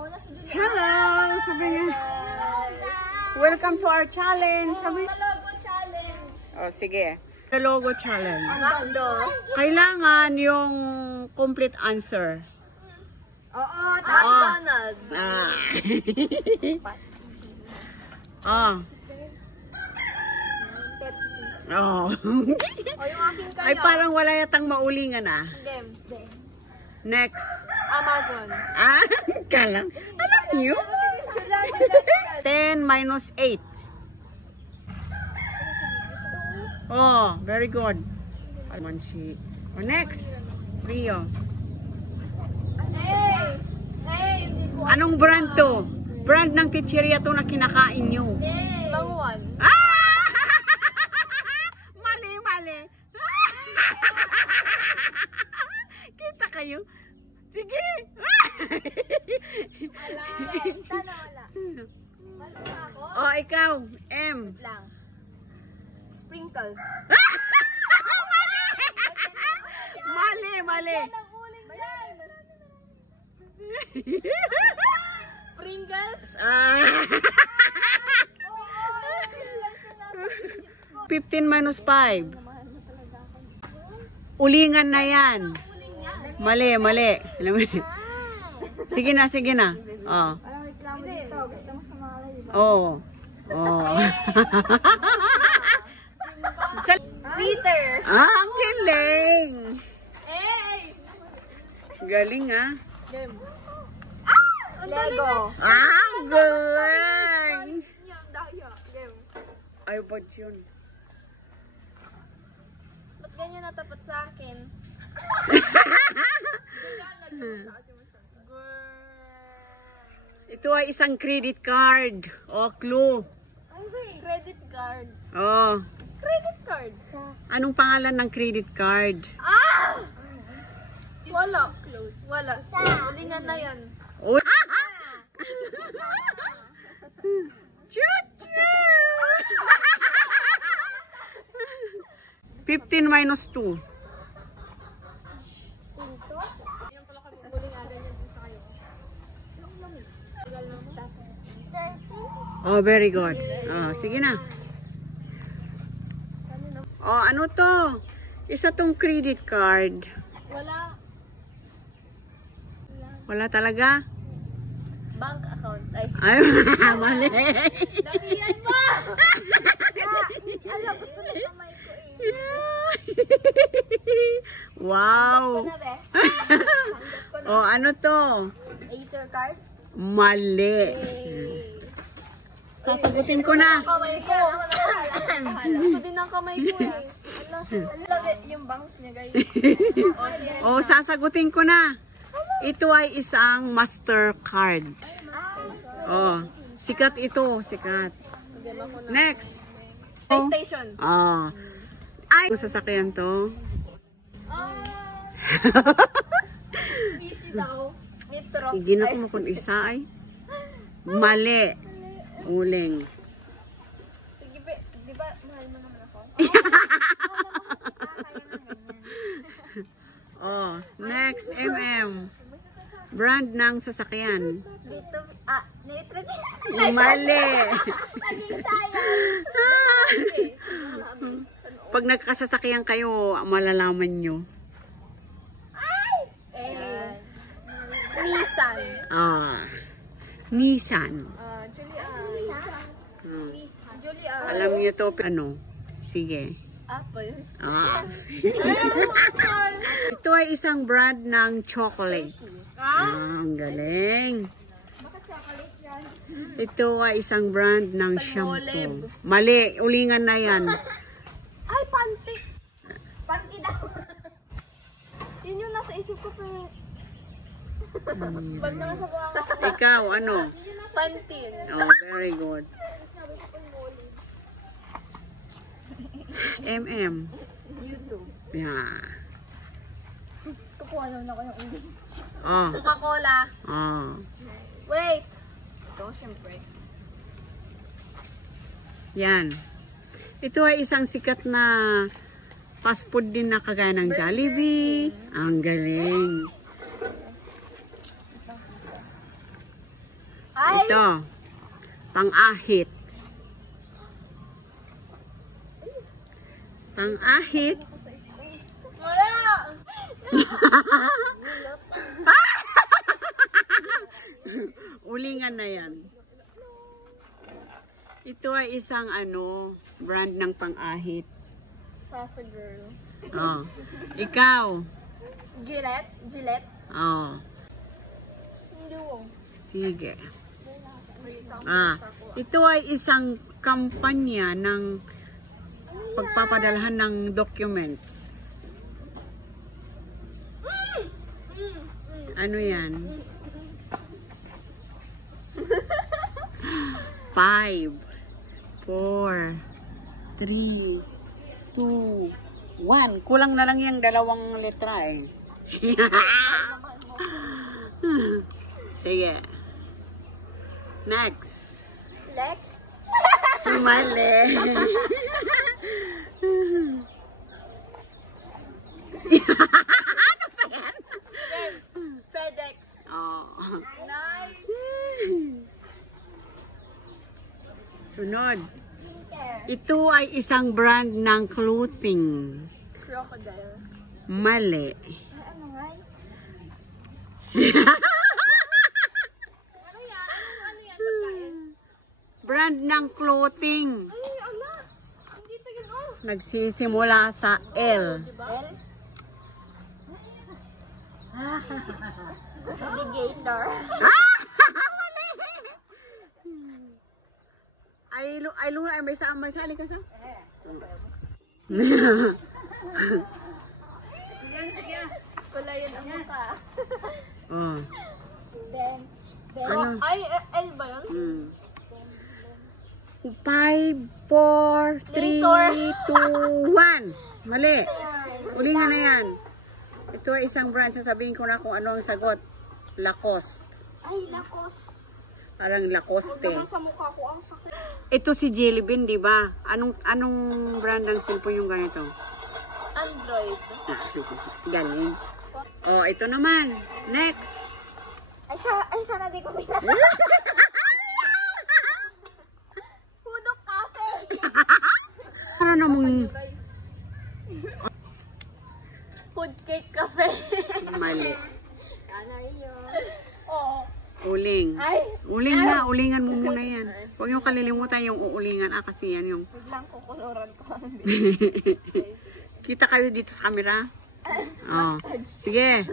Hello! Sabi niya. Welcome to our challenge. Sabi. Logo challenge. Oh, sige. The logo challenge. Ano? Kailangan yung complete answer. Oo, McDonald's. Ah. Pepsi. Oh. O yung aking kaya. Ay, parang wala yatang maulingan ah. Game. Next. Amazon. Ah, kalang. Alam niyo? 10 minus 8. Oh, very good. Mansi. Oh, next. Rio. Hey, hindi ko. Anong brand to? Brand ng chichirya to na kinakain nyo. Bangwan. Ah! Mali. Kita kayo? Sige. Wala. Tana wala. Wala ako. Oh, ikaw. M. Lang. Sprinkles. Mali. Pringles? Ah. 15 minus 5. Ulingan na yan. Mali. Alam mo? Sige na. Oh. Parang reklamo dito. Gusto mo sumali. Oh. Peter. Ang galing. Hey! Galing ah. Game. Lego. Ang galing. Yung dahyo. Game. Ay, ba't yun? Ba't ganyan natapat sa akin? Ito ay isang credit card. Oh, clue. Credit card. Oh. Credit card. Anong pangalan ng credit card? Ah! Wala. Wala. Ulingan na yan. Oh. Chuchu! 15 minus 2. Yan pala kami ulingan yan sa kayo. Oh, very good. Oh, sige na. Oh, ano to? Isa tong credit card. Wala. Wala talaga? Bank account. Ay. Ay, mali. Dakiyan mo! Alam, gusto na kamay ko Wow. Ano be? Oh, ano to? Acer card? Mali. Sasagutin ko na. Kamay ko. Gusto din ang kamay ko eh. Yung bangs niya guys. Oh, sasagutin ko na. Ito ay isang Mastercard. Oh, sikat ito, sikat. Next. PlayStation. Oh. Ay, sasakyan to. Easy daw. Nitro. Iginap mo kung isa ay. Mali. Uling. Sige, di ba mahal mo naman ako? Oh, next, brand ng sasakyan. Dito, nitro. Mali. Naging tayo. Pag nagkasasakyan kayo, malalaman nyo. Nissan. Ah, Nissan. Julian. Alam niyo to, ano? Sige. Apple. Ah. Ito ay isang brand ng chocolate. Ang galing. Bakit chocolate yan? Ito ay isang brand ng shampoo. Mali, ulingan na yan. Ay, panty. Panty daw. Yun yung nasa isip ko pero... Pag nasa buwang ako. Ikaw, ano? Pantin. Oh, very good. Sabi ko pang molly. YouTube. Yeah. Kukuha naman ako ng uling. Oh. Coca-Cola. Oh. Wait. Ito, syempre. Yan. Ito ay isang sikat na fast food din na kagaya ng Jollibee. Ang galing. Ay! Ito. Pang-ahit. Pang-ahit. Wala! Ulingan na yan. Ito ay isang brand ng pang-ahit. Sasa girl. Oh. Ikaw. Gillette? Gillette? Oh. Hindi ko. Sige. Ito ay isang kampanya ng pagpapadalhan ng documents. Ano yan? 5, 4, 3, 2, 1. Kulang na lang yung dalawang letra eh. Sige. Next. Lex? Mali. FedEx. Oh. Nice. Sunod. Skincare. Ito ay isang brand ng clothing. Crocodile. Mali. Ay, ano nga? Ano yan? Ano yan? Pagkain? Brand ng clothing. Ay, ala. Andito yun, oh. Nagsisimula sa L. Diba? Navigator. Ay, may sali ka sa? Wala yun ang mata. Oh. Bench. Ano? Ay, L ba yun? 5, 4, 3, 2, 1. Mali. Ulingan na yan. Ito ay isang brand. Sasabihin ko na kung ano ang sagot. Lacoste. Ay, lakos. Parang Lacoste. Huwag naman sa mukha ko ang sakit. Ito si Jelly Bean, di ba? Anong brand ng cellphone yung ganito? Android. Galing. Oh, ito naman. Next. Ay, sana di ko pinasa. Hudok Cafe. Ano namang Guys. Food Cake Cafe. mali? Ano yun? Oo. Uling. Ay. Uling na. Ulingan mo muna yan. Huwag yung kalilimutan yung uulingan. Kasi yan yung... Huwag lang kukuluran ko. Kita kayo dito sa camera? Oh. Sige.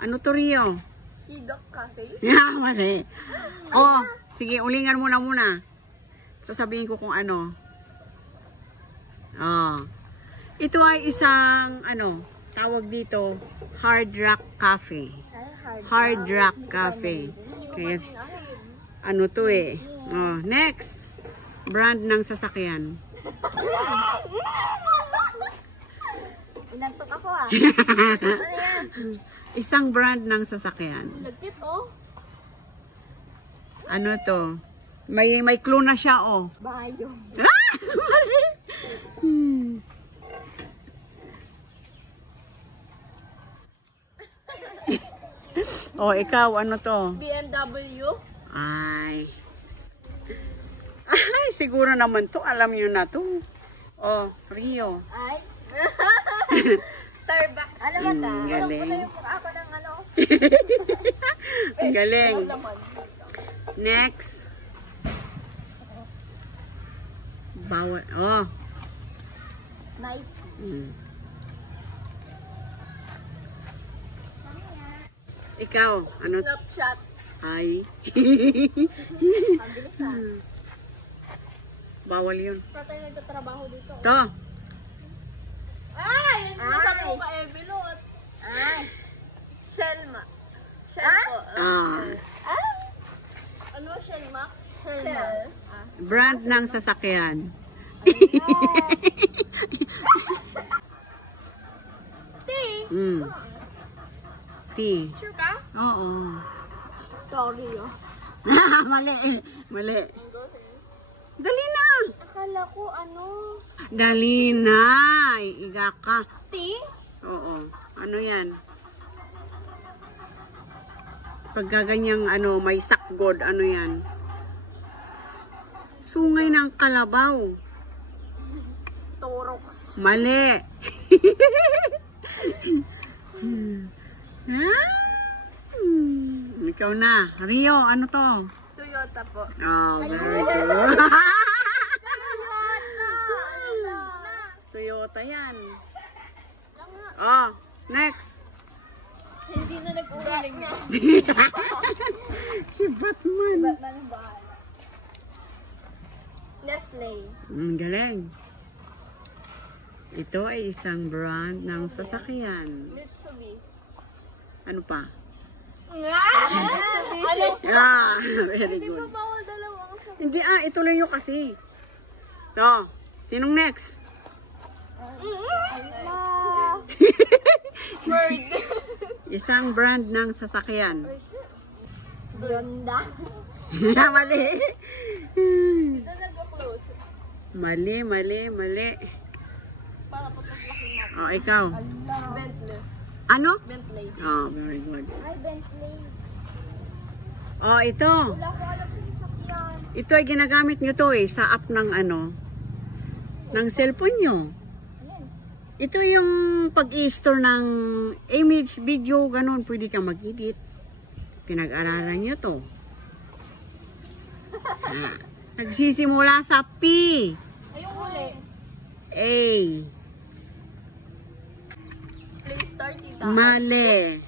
Ano to, Rio? Hidok Cafe. Yeah, mali. Oh, sige, ulingan mo na muna. Sasabihin ko kung ano. Oh. Ito ay isang, tawag dito, Hard Rock Cafe. Hard Rock Cafe. Kaya, ano to eh. Oh, next. Brand ng sasakyan. Inantok ako ah. Ano yan? Isang brand ng sasakyan. Lagkit oh. Ano to? May clue na siya, oh. Bayo. Mali. Oh, ikaw, ano to? BMW. Ay, siguro naman to. Alam nyo na to. Oh, Rio. Ay. Starbucks. Ano ba ta? Galing. Alam ko na yung ako ng ano. Galing. Ang laman. Next. Bawal. Oh. Nike. Ikaw, ano? Snapchat. Ay. Ang bilis na. Bawal yun. Para tayo nagtatrabaho dito. To. Ay! Nasabi ko ka Evilot. Ay! Shelma. Shell po. Ah? Ano Shelma? Shell. Brand ng sasakyan. T. T. Sure ka? Oo. Sorry oh. Mali. Mali. Dali na. Akala ko ano? Dali na. Iga ka. T? Oo. Ano yan? Pagka ganyang ano, may sakgod, ano yan? Sungay ng kalabaw. Torox. Mali. Ikaw na. Rio, ano to? Toyota po. Oh, very good. Toyota yan. Oh, next. Hindi na nag-uuling niya. Si Batman. Batman ang bahala. Nestle. Galing. Ito ay isang brand ng sasakyan. Mitsubishi. Ano pa? Mitsubishi. Ah, very Hindi pa good. bawal dalawang sa... Hindi ituloy nyo kasi. So, sinong next? Bird. Isang brand ng sasakyan. Honda. Mali. Ito nag-close. Mali. Para papaklakin natin. Oh, ikaw. Bentley. Ano? Bentley. Oh, very good. Ay, Bentley. Oh, ito. Wala ko alam sa sasakyan. Ito ay ginagamit nyo to sa app ng ano, ng cellphone nyo. Ito yung pag-i-store ng image, video, ganun. Pwede kang mag-edit. Pinag-aralan nyo to. Nagsisimula sa P. Ay, yung huli. A. Play start ita. Mali.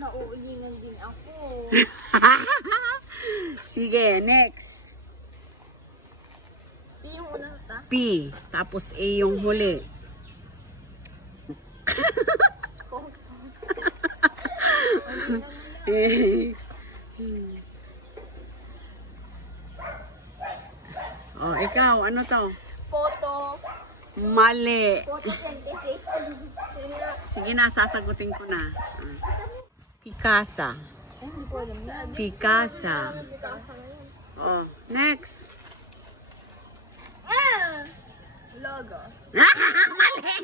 Nauulingan din ako. Sige, next. P yung una ta. P. Tapos A yung huli. Oh, ikaw, ano to? Photo. Mali. Photosynthesis. Sige na, sasagutin ko na. Picasa. Hindi ko alam yan. Picasa. Picasa na yun. Oh, next. Logo. Mali.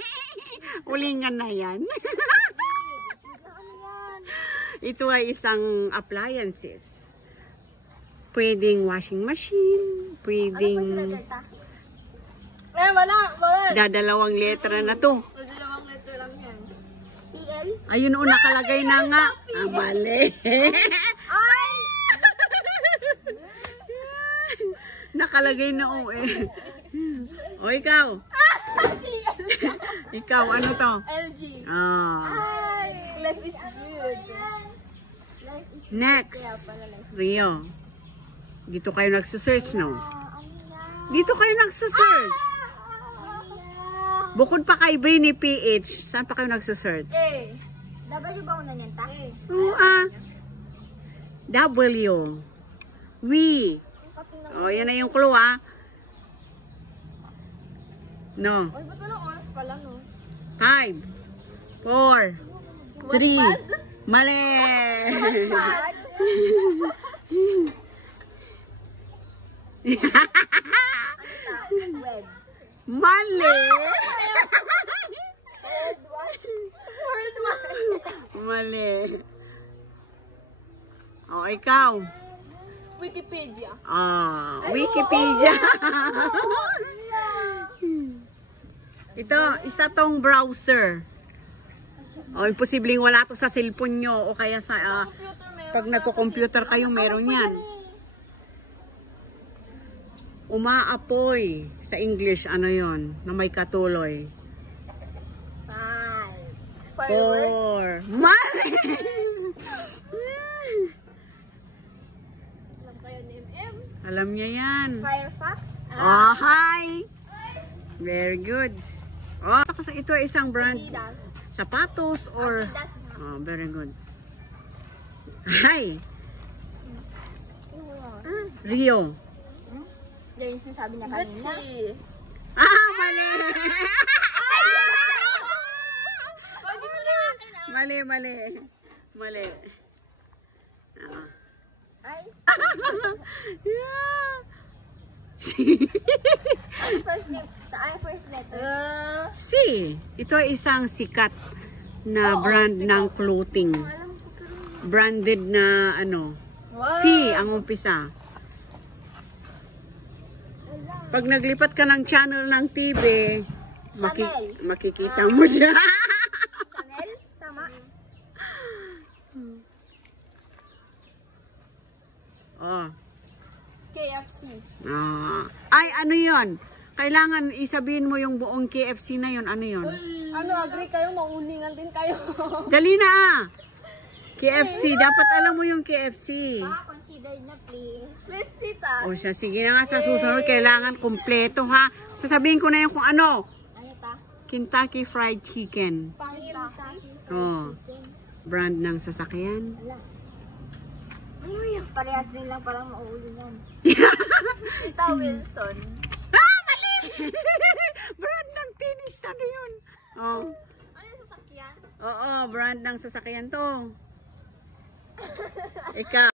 Ulingan na yan. Ano yan? Ito ay isang appliances. Pwedeng washing machine. Pwedeng Wala. dadalawang letra na to. Dalawang letter lang yan. PL? Ayun o, nakalagay na nga. Ah, mali. Ay! Nakalagay na o eh. O, ikaw. Ikaw, ano to? LG. Ah. Ay! Life is good. Life is Next. Rio. Dito kayo nagsasearch, no? ano yan? Dito kayo nagsasearch. Bukod pa kay Brini PH, saan pa kayo nagsasearch? A. W ba una niyan ta? W. We. O, yan na yung clue, ah. No. Uy, ba't walang oras pala, no? 5, 4, 3. Mali. Web. Mali. Word one. Mali. O, ikaw. Wikipedia. Wikipedia. Ito, isa tong browser. O, imposibleng wala to sa cellphone nyo o kaya sa, Computer meron. pag nagko-computer kayo, meron yan. Umaapoy. Sa English, ano yon na may katuloy. 5. Fireworks. 4. Mali! Alam kayo ni MM. Alam niya yan. Firefox. Oh, hi! Very good. Oh, ito ay isang brand. Adidas. Sapatos or... Adidas. Oh, very good. Hi! Rio. Yan yung sinasabi niya kanina. Gucci. Mali! Mali. Mali. Ay. Yeah. First name. Sa first letter. C. Ito ay isang sikat na brand ng clothing. Alam ko pero... Branded na ano. Wow! C ang umpisa. Pag naglipat ka ng channel ng TV, Chanel. makikita mo siya. Chanel? Tama? Oh. KFC. Ah. Ay, ano yon? Kailangan isabihin mo yung buong KFC na yon. Ano yon? Ano, agree kayo? Mauningan din kayo. Dali na ah. KFC. Dapat alam mo yung KFC. Consider na please. Please, tita. O siya, sige na nga sa susunod. Kailangan kumpleto ha. Sasabihin ko na yung kung ano. Ano ta? Kentucky Fried Chicken. Kentucky. Oh. Brand ng sasakyan. Wala. Uy, parehas rin lang parang mauulingan. Tita Wilson. Ah, mali! Brand ng tennis. Ano yun? Oh. Ano yung sasakyan? Oo, brand ng sasakyan to. Ikaw.